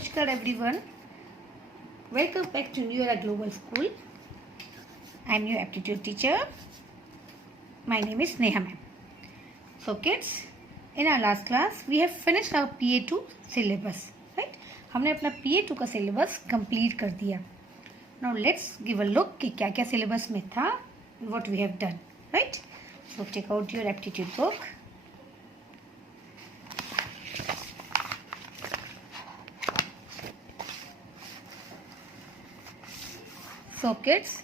Namaskar everyone. Welcome back to New Era Global School. I am your aptitude teacher. My name is Neha ma'am. So kids, in our last class we have finished our PA2 syllabus, right? हमने अपना PA2 का syllabus complete कर दिया. Now let's give a look कि क्या क्या syllabus में था, what we have done, right? So take out your aptitude book. So kids,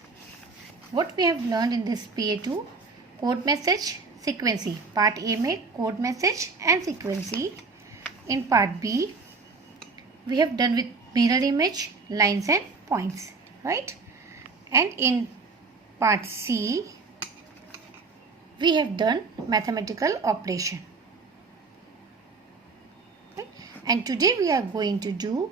what we have learned in this PA2, code message, sequency. Part A में code message and sequency. In part B, we have done with mirror image, lines and points, right? And in part C, we have done mathematical operation. Okay? And today we are going to do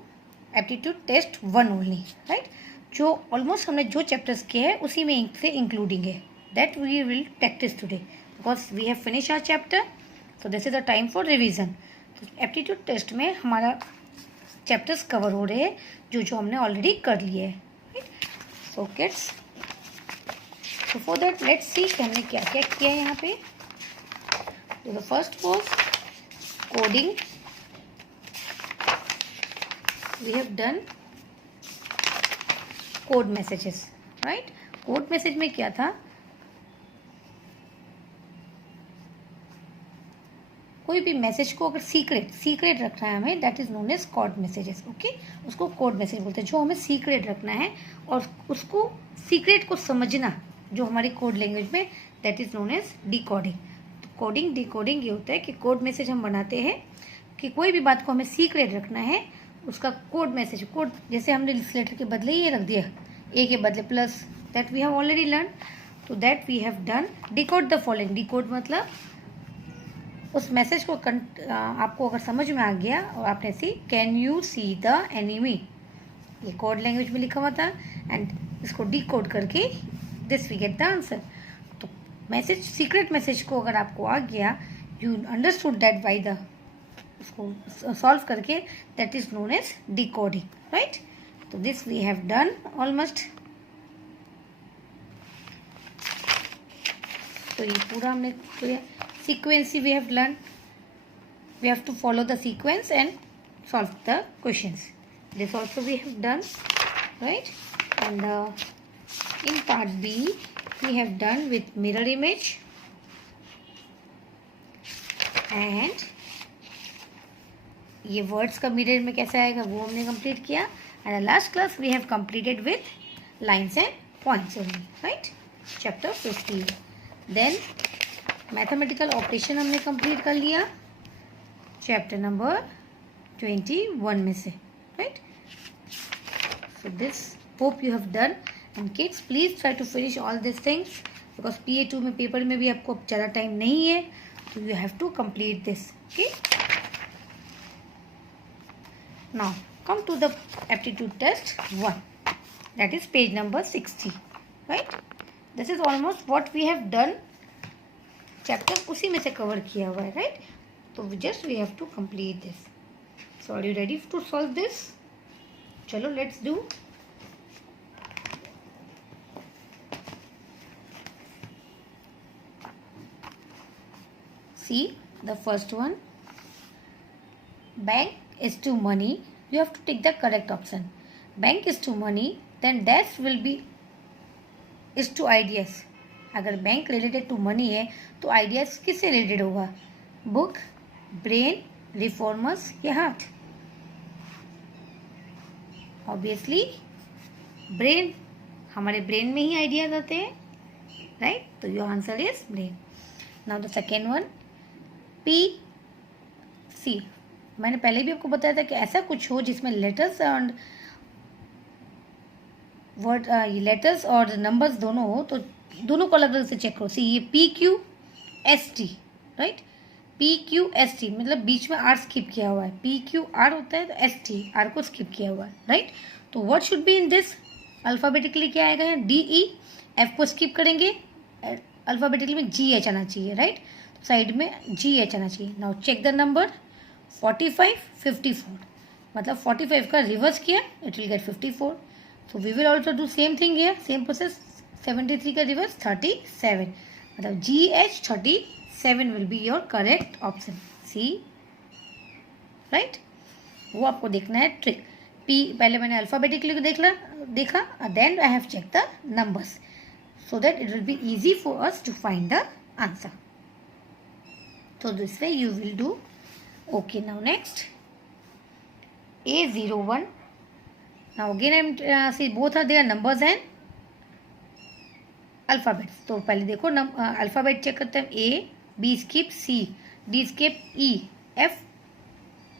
aptitude test 1 only, right? जो almost हमने जो chapters किए हैं उसी में से including है. That we will practice today because we have finish our chapter. So this is the time for revision. तो एप्टीट्यूड टेस्ट में हमारा चैप्टर्स कवर हो रहे हैं जो जो हमने ऑलरेडी कर लिए हैं. So kids, so for that let's see कि हमने क्या क्या किया है यहाँ पे. तो the first was coding. We have done code messages, right. Code message में क्या था, कोई भी मैसेज को अगर सीक्रेट रखना है हमें, that is known as code messages. Okay, उसको कोड मैसेज बोलते हैं. जो हमें सीक्रेट रखना है और उसको सीक्रेट को समझना जो हमारी कोड लैंग्वेज में, that is known as decoding. Coding decoding ये होता है कि कोड मैसेज हम बनाते हैं कि कोई भी बात को हमें सीक्रेट रखना है, उसका कोड मैसेज. कोड जैसे हमने इस लेटर के बदले ये रख दिया, ए के बदले plus, that we have already learn. तो that we have done. Decode the following. Decode मतलब उस मैसेज को आपको अगर समझ में आ गया और आपने see can you see the enemy, ये कोड लैंग्वेज में लिखा हुआ था, एंड इसको डिकोड करके this we get the answer. तो मैसेज, सीक्रेट मैसेज को अगर आपको आ गया, you understood that by the, उसको सॉल्व करके, that is known as decoding, right. तो this we have done almost. तो ये पूरा हमने sequence we have learn. We have to follow the sequence and solve the questions. This also we have done, right. And in part B we have done with mirror image and ये words का mirror में कैसे आएगा वो हमने complete किया. And last class we have completed with lines and points only, right. Chapter 15. Then mathematical operation हमने complete कर लिया चैप्टर नंबर 21 में से, right. So this hope you have done. And kids, please try to finish all this things because PA2 में paper में भी आपको ज़्यादा टाइम नहीं है. तो you have to complete this. Okay, now come to the aptitude test 1, that is page number 60, right. This is almost what we have done. chapter उसी में से कवर किया हुआ है, right. तो just we have to complete this. So are you ready to solve this? चलो let's do. See the first one. Bank is to money. You have to take the correct option. Bank is to money, then dash will be is to ideas. अगर bank related to money है तो ideas किससे related होगा, book, brain, reformers या heart. Obviously brain. हमारे brain में ही ideas आते हैं, राइट. तो your answer is brain. Now the second one, P C. मैंने पहले भी आपको बताया था कि ऐसा कुछ हो जिसमें लेटर्स एंड वर्ड, लेटर्स और नंबर्स दोनों हो, तो दोनों को अलग अलग से चेक करो. सी ये PQST, राइट. PQST मतलब बीच में R स्किप किया हुआ है. PQR होता है तो ST, R को स्किप किया हुआ है, राइट. तो what should be in this, alphabetically क्या आएगा है, DE. F को स्किप करेंगे, अल्फाबेटिकली में GH आना चाहिए, राइट. साइड में GH आना चाहिए. Now check the number 45, 54. मतलब 45 का रिवर्स किया, it will get 54. So we will also do same thing here, same process. 73 का रिवर्स 37, मतलब GH 37 will be your correct option C. Right, वो आपको देखना है ट्रिक. P पहले मैंने अल्फाबेटिकली देखा, then I have check the numbers so that it will be easy for us to find the answer. So this way you will do. Okay, now next A01. Now again I am see both are their numbers and alphabets. तो पहले देखो alphabet check करते हैं. A, B skip C, D skip E, F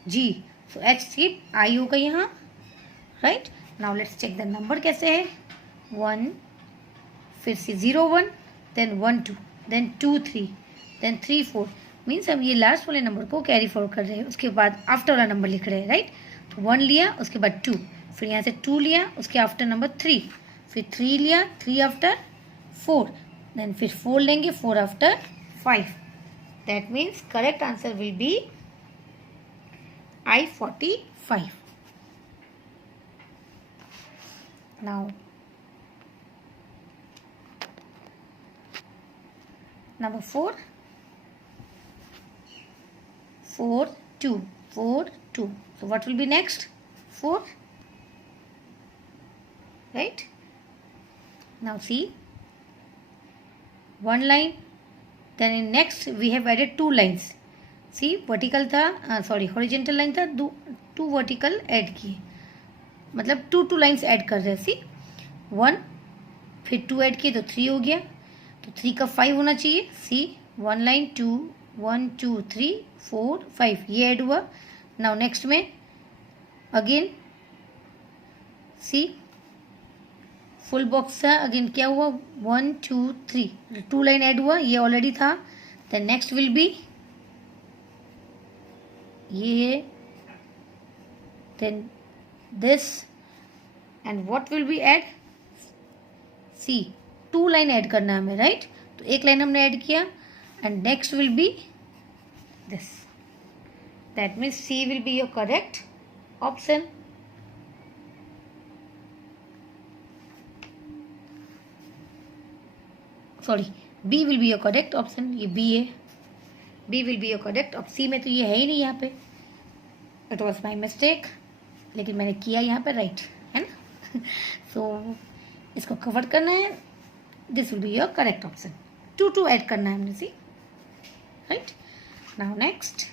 G, so H skip I होगा यहाँ. Right, now let's check the number कैसे है. 1, फिर से 0 1, देन 1 2, देन 2 3, देन 3 4. मीन्स हम ये लास्ट वाले नंबर को कैरी फॉरवर्ड कर रहे हैं, उसके बाद आफ्टर वाला नंबर लिख रहे हैं. राइट, तो 1 लिया, उसके बाद 2, फिर यहाँ से 2 लिया, उसके आफ्टर नंबर 3, फिर 3 लिया, 3 आफ्टर 4, देन फिर 4 लेंगे, 4 after 5. That means correct answer will be I45. Now number 4, 4 2, 4 2. So what will be next? 4. Right, now see, one line, then in next we have added 2 lines. See, vertical था, sorry horizontal line था, 2 vertical add किए, मतलब 2 lines add कर रहे हैं. सी 1, फिर 2 add किए तो 3 हो गया, तो 3 का 5 होना चाहिए. सी 1 लाइन 2, 1 2 3 4 5, ये ऐड हुआ. नाउ नेक्स्ट में अगेन सी फुल बॉक्स था, अगेन क्या हुआ, 1 2 3, 2 लाइन ऐड हुआ, ये ऑलरेडी था. देन नेक्स्ट विल बी ये, then this, and what will we add? C, 2 line add करना है हमें. राइट, तो 1 लाइन हमने ऐड किया, and next will B this. That means C will be your correct option. Sorry, B will be your correct option. ये B है, B will be your correct. अब C में तो ये है ही नहीं यहाँ पे, इट वॉज माई मिस्टेक, लेकिन मैंने किया यहाँ पे राइट, है ना. सो इसको कवर करना है, this will be your correct option. 2 add करना है हमने. See right, now next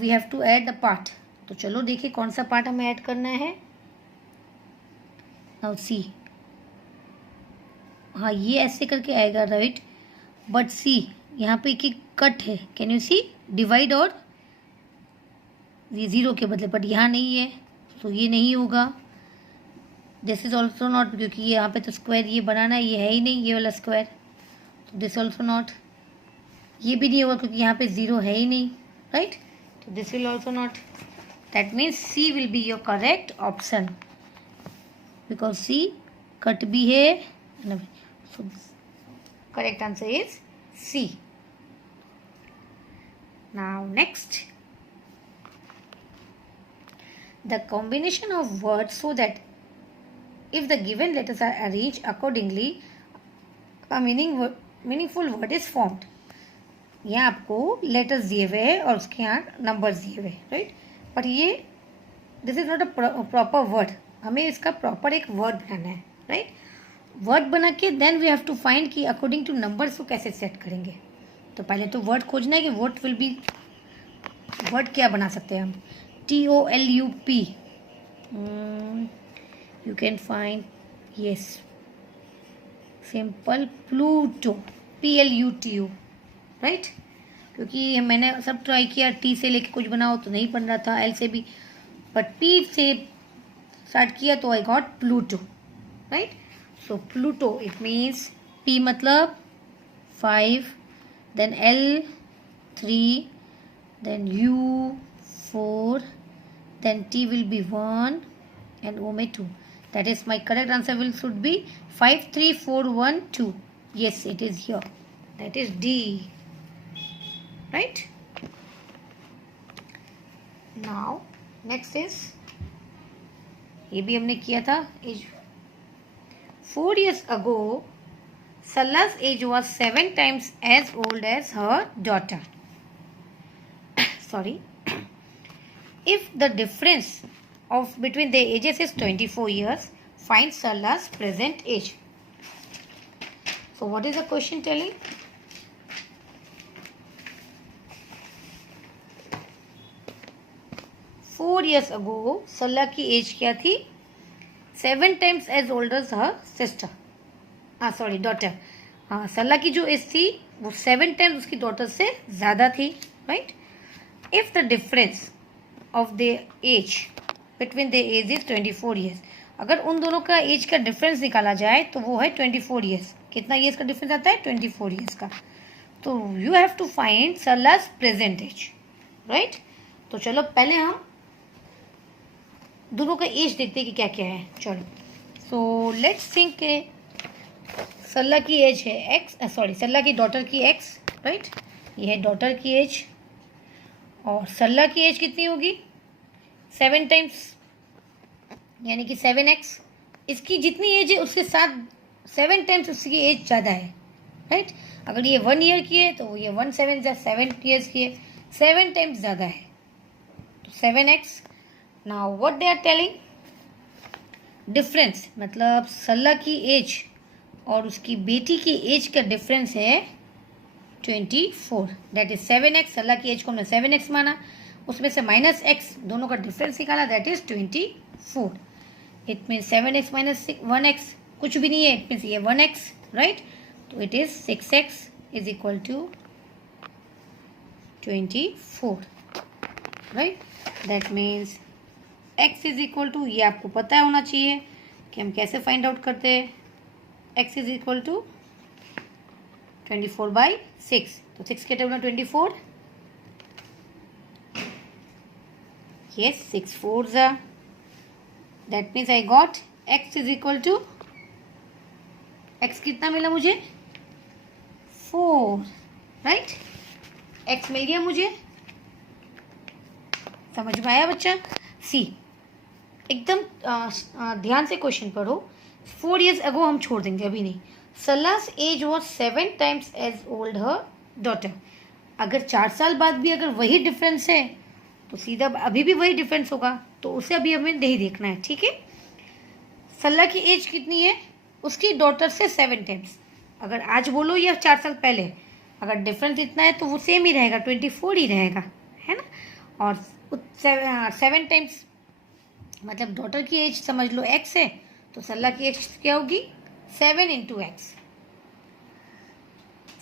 we have to add the part. तो चलो देखिए कौन सा पार्ट हमें ऐड करना है. नाउ सी, हाँ ये ऐसे करके आएगा. राइट, बट सी यहाँ पे एक कट है, कैन यू सी, डिवाइड और ये 0 के बदले, बट यहाँ नहीं है, तो ये नहीं होगा. दिस इज ऑल्सो नॉट, क्योंकि ये यहाँ पे तो स्क्वायर ये बनाना है, ये है ही नहीं ये वाला स्क्वायर, तो दिस ऑल्सो नॉट. ये भी नहीं होगा क्योंकि यहाँ पे 0 है ही नहीं. राइट, तो this will also not. That means C will be your correct option, because C cut भी है. So correct answer is C. Now next, the combination of words so that if the given letters are arranged accordingly a meaningful word is formed. यहाँ आपको letters दिए हुए हैं और उसके यहाँ नंबर्स दिए हुए हैं. राइट, बट ये this is not a proper word, हमें इसका प्रॉपर एक वर्ड बनाना है. राइट, वर्ड बना के then we have to find कि अकॉर्डिंग टू नंबर्स को कैसे सेट करेंगे. तो पहले तो वर्ड खोजना है कि व्हाट विल बी, वर्ड क्या बना सकते हैं हम. TOLUP, you can find, yes, simple, Pluto, PLUTO. Right, क्योंकि मैंने सब ट्राई किया, T से लेके कुछ बनाओ तो नहीं बन रहा था, L से भी, बट P से स्टार्ट किया तो I got Pluto. Right, so Pluto it means P मतलब 5, then L 3, then U 4, then T will be 1 and O में 2. That is my correct answer should be 5 3 4 1 2. Yes, it is here. That is D. Right? Now next is, ये भी हमने किया था as. 4 years ago Sala's age was 7 times as old as her daughter. Sorry. If the difference of between their ages is 24 years, find Sala's present age. So what is the question telling? Four years ago, Salah की as क्या थी? 7 times as old as her sister. Sorry daughter. हाँ, सल्ला की जो as थी वो 7 times उसकी डॉटर से ज़्यादा थी, right. If the difference of the age between the age is 24 years, अगर उन दोनों का एज का डिफरेंस निकाला जाए तो वो है 24 ईयर्स। कितना ईयर्स का डिफरेंस आता है? 24 ईयर्स का। तो you have to find Salla's present age, right. तो चलो पहले हम दोनों का एज देखते हैं कि क्या क्या है। चलो, सो लेट्स थिंक सल्ला की एज है एक्स, सॉरी सल्ला की डॉटर की एक्स, राइट। ये है डॉटर की एज, और सल्ला की एज कितनी होगी? 7 टाइम्स, यानी कि 7x। इसकी जितनी एज है उसके साथ 7 टाइम्स उसकी एज ज़्यादा है, राइट। अगर ये 1 ईयर की है तो ये 1 7 7 ईयर्स की है, 7 टाइम्स ज़्यादा है, तो 7x। Now what they are telling? Difference मतलब सल्ला की एज और उसकी बेटी की एज का डिफरेंस है 24, दैट इज 7x। सल्ला की एज को हमने 7x माना, उसमें से -x दोनों का डिफरेंस निकाला, that is 24। It mean 7x minus 1x कुछ भी नहीं है, इट मीन्स ये 1x, राइट। तो it is 6x is equal to 24, right. That means x is equal to, ये आपको पता होना चाहिए कि हम कैसे फाइंड आउट करते हैं। x इज इक्वल टू 24/6, तो 6 के टेबल में 24, yes 6 4s are, that means I got x is equal to, x कितना मिला मुझे? 4, राइट। x मिल गया मुझे, समझ में आया बच्चा? सी एकदम ध्यान से क्वेश्चन पढ़ो। 4 years ago हम छोड़ देंगे, अभी नहीं। Salla's age was 7 times age old her daughter. अगर 4 साल बाद भी अगर वही डिफरेंस है तो सीधा अभी भी वही डिफरेंस होगा, तो उसे अभी हमें नहीं देखना है, ठीक है। सल्ला की एज कितनी है? उसकी डॉटर से 7 टाइम्स। अगर आज बोलो या 4 साल पहले, अगर डिफरेंस इतना है तो वो सेम ही रहेगा, 24 ही रहेगा, है ना। और 7 टाइम्स मतलब डॉटर की एज समझ लो x है, तो सल्ला की एज क्या होगी? 7 × x,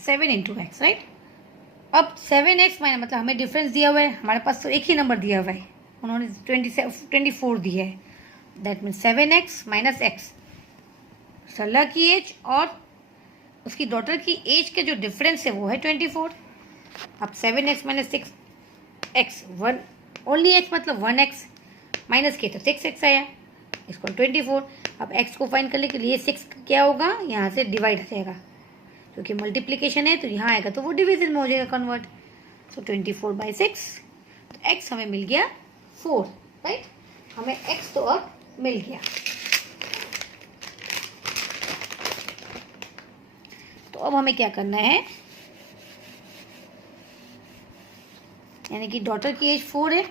7 × x, राइट। अब 7x माइनस मतलब हमें डिफरेंस दिया हुआ है, हमारे पास तो एक ही नंबर दिया हुआ है, उन्होंने 24 दिया है, that means 7x minus x। सल्ला की एज और उसकी डॉटर की एज के जो डिफरेंस है वो है 24। अब 7x minus 6x, 1 only x मतलब 1x, माइनस किया तो 6x आया, इसको 24। अब x को फाइंड करने के लिए 6 क्या होगा? यहाँ से डिवाइड हो जाएगा, क्योंकि मल्टीप्लिकेशन है तो यहाँ आएगा तो वो डिवीजन में हो जाएगा कन्वर्ट। सो 24/6, तो x हमें मिल गया 4, राइट। हमें x तो अब मिल गया। तो अब हमें क्या करना है, यानी कि डॉटर की एज 4 है,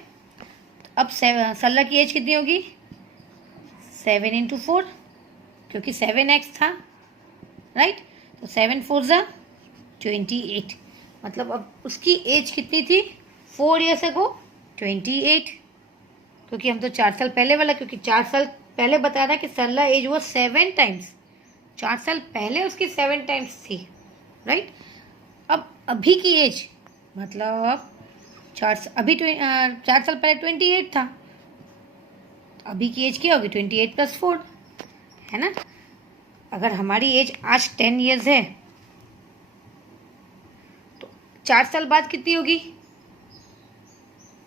अब सल्ला की एज कितनी होगी? 7 × 4, क्योंकि 7x था, राइट। तो 7 4s are 28, मतलब अब उसकी एज कितनी थी 4 years ago? 28, क्योंकि हम तो 4 साल पहले वाला, क्योंकि 4 साल पहले बताया था कि सल्ला एज वो 7 टाइम्स, 4 साल पहले उसकी 7 टाइम्स थी, राइट। अब अभी की एज मतलब 4 साल पहले 28 था, तो अभी की एज क्या होगी? 28 + 4, है ना। अगर हमारी एज आज 10 years है तो 4 साल बाद कितनी होगी?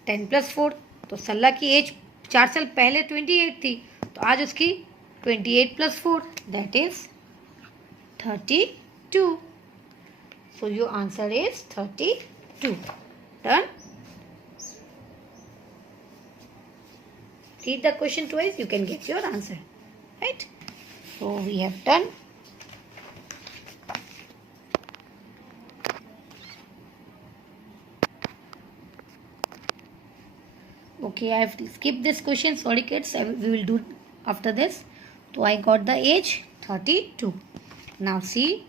10 + 4, तो सल्ला की एज 4 साल पहले 28 थी, तो आज उसकी 28 + 4, that is 32। So your answer is 32। Done. read the question twice, you can get your answer, right? So we have done. Okay, I have skipped this question, sorry kids, we will do after this. So I got the age 32. Now see,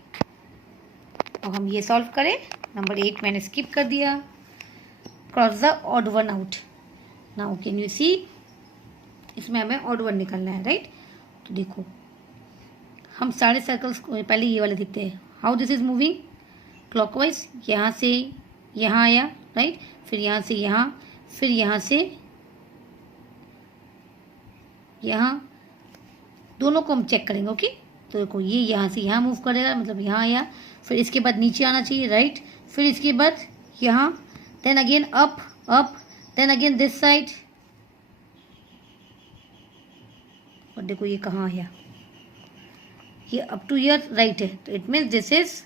अब हम ये solve करें. Number 8 मैंने skip कर दिया. Cross the odd one out. Now can you see, इसमें हमें odd one निकलना है, राइट? तो देखो, हम सारे सर्कल्स को पहले ये वाले देखते हैं. How this is moving clockwise. यहाँ से यहाँ आया, राइट? फिर यहाँ से यहाँ, फिर यहाँ से यहाँ, दोनों को हम चेक करेंगे. ओके, तो देखो ये यहाँ से यहाँ मूव करेगा, मतलब यहाँ आया, फिर इसके बाद नीचे आना चाहिए, राइट? फिर इसके बाद यहाँ, then again up up, then again this side. और देखो ये कहाँ आया, ये अप टू ईयर राइट है, तो it means this is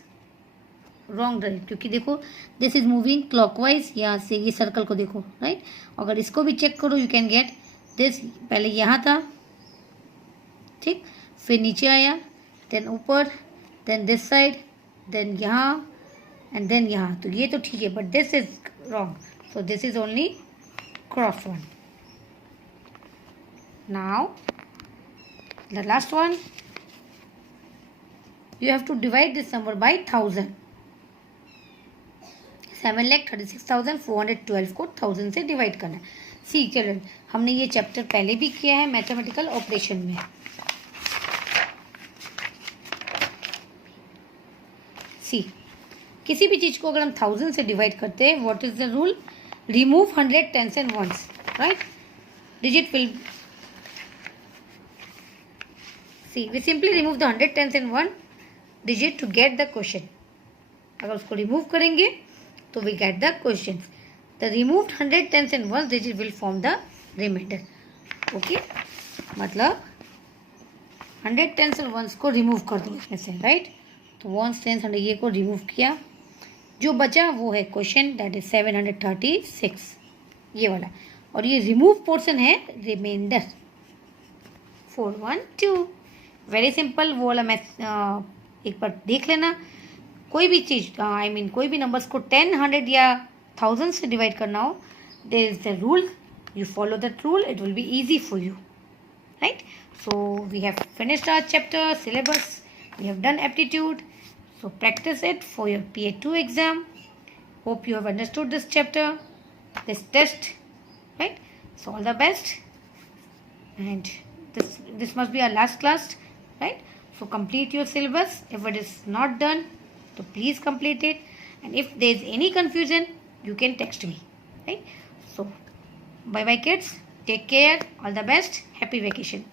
wrong, right? क्योंकि देखो दिस इज मूविंग क्लॉकवाइज. यहाँ से ये सर्कल को देखो, राइट? अगर इसको भी चेक करो, यू कैन गेट दिस. पहले यहाँ था, ठीक, फिर नीचे आया, देन ऊपर, देन दिस साइड, देन यहाँ, एंड देन यहाँ. तो ये तो ठीक है, but this is wrong. So this is only cross one. Now the last one, you have to divide this number by 1000. 7,36,412 को 1000 से डिवाइड करना है. सी चिल्ड्रन, हमने ये चैप्टर पहले भी किया है मैथमेटिकल ऑपरेशन में. सी, किसी भी चीज को अगर हम 1000 से डिवाइड करते हैं, what is the rule? Remove 100 10s and 1s, right? Digit will, see, we simply remove the 100 10s and 1 digit to get the question. अगर उसको रिमूव करेंगे तो we get the question. The removed 100 10s and 1s digit will form the remainder. Okay, मतलब 100 10s और 1s को remove कर दो इसमें से, राइट? तो 1s 10s 100 ये को रिमूव किया, जो बचा वो है क्वेश्चन, दैट इज 736, ये वाला. और ये रिमूव पोर्शन है रिमाइंडर 412. Very simple. वो वाला मैथ एक बार देख लेना. कोई भी चीज, आई मीन कोई भी नंबर्स को 10 100 या 1000 से डिवाइड करना हो, there is the rule, you follow that rule, it will be easy for you, right? So we have finished our chapter syllabus, we have done aptitude. So practice it for your PA2 exam. Hope you have understood this chapter, this test, right? So all the best, and this must be our last class, right? So complete your syllabus. If it is not done, so please complete it. And if there is any confusion, you can text me, right? So bye bye kids. Take care. All the best. Happy vacation.